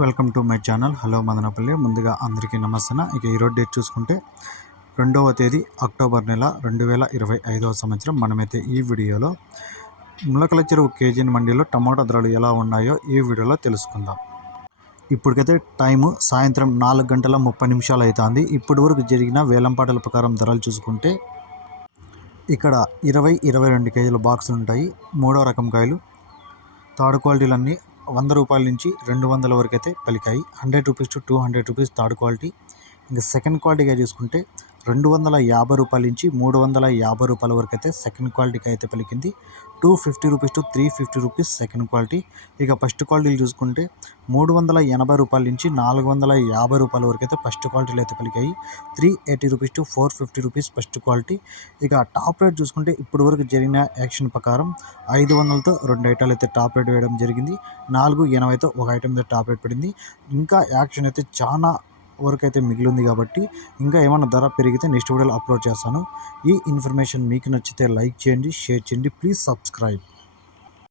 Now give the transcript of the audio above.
Welcome to my channel. Hello Madanapalle. ముందుగా అందరికీ నమస్తే ఇక ఈరోజు డేట్ చూసుకుంటే రెండవ తేదీ అక్టోబర్ నెల రెండు వేల ఇరవై ఐదవ సంవత్సరం. మనమైతే ఈ వీడియోలో ములకల చెరువు కేజీని మండీలో టమాటా ధరలు ఎలా ఉన్నాయో ఈ వీడియోలో తెలుసుకుందాం. ఇప్పటికైతే టైము సాయంత్రం నాలుగు గంటల ముప్పై నిమిషాలు అవుతుంది ఇప్పటి వరకు జరిగిన వేలంపాటల ప్రకారం ధరలు చూసుకుంటే ఇక్కడ ఇరవై ఇరవై రెండు కేజీల బాక్సులు ఉంటాయి మూడో రకం కాయలు. థర్డ్ క్వాలిటీలన్నీ వంద రూపాయల నుంచి రెండు వందల వరకు అయితే పలికాయి. Hundred rupees to two hundred rupees third quality. ఇంకా సెకండ్ క్వాలిటీగా చూసుకుంటే రెండు వందల యాభై రూపాయల నుంచి మూడు వందల యాభై రూపాయల వరకు అయితే సెకండ్ క్వాలిటీకి అయితే పలికింది. Two fifty rupees to three fifty rupees second quality ఇక ఫస్ట్ క్వాలిటీలు చూసుకుంటే మూడు వందల ఎనభై రూపాయల నుంచి నాలుగు వందల యాభై రూపాయల వరకు అయితే ఫస్ట్ క్వాలిటీలు అయితే పలికాయి. Three eighty rupees to four fifty rupees first quality ఇక టాప్ రేట్ చూసుకుంటే ఇప్పటి వరకు జరిగిన యాక్షన్ ప్రకారం ఐదు వందలతో రెండు ఐటాలు అయితే టాప్ రేట్ వేయడం జరిగింది. నాలుగు ఎనభైతో ఒక ఐటమ్ మీద టాప్ రేట్ పడింది. ఇంకా యాక్షన్ అయితే చాలా వరకు అయితే మిగిలింది కాబట్టి ఇంకా ఏమైనా ధర పెరిగితే నెక్స్ట్ వీడియోలో అప్లోడ్ చేస్తాను. ఈ ఇన్ఫర్మేషన్ మీకు నచ్చితే లైక్ చేయండి షేర్ చేయండి. Please subscribe.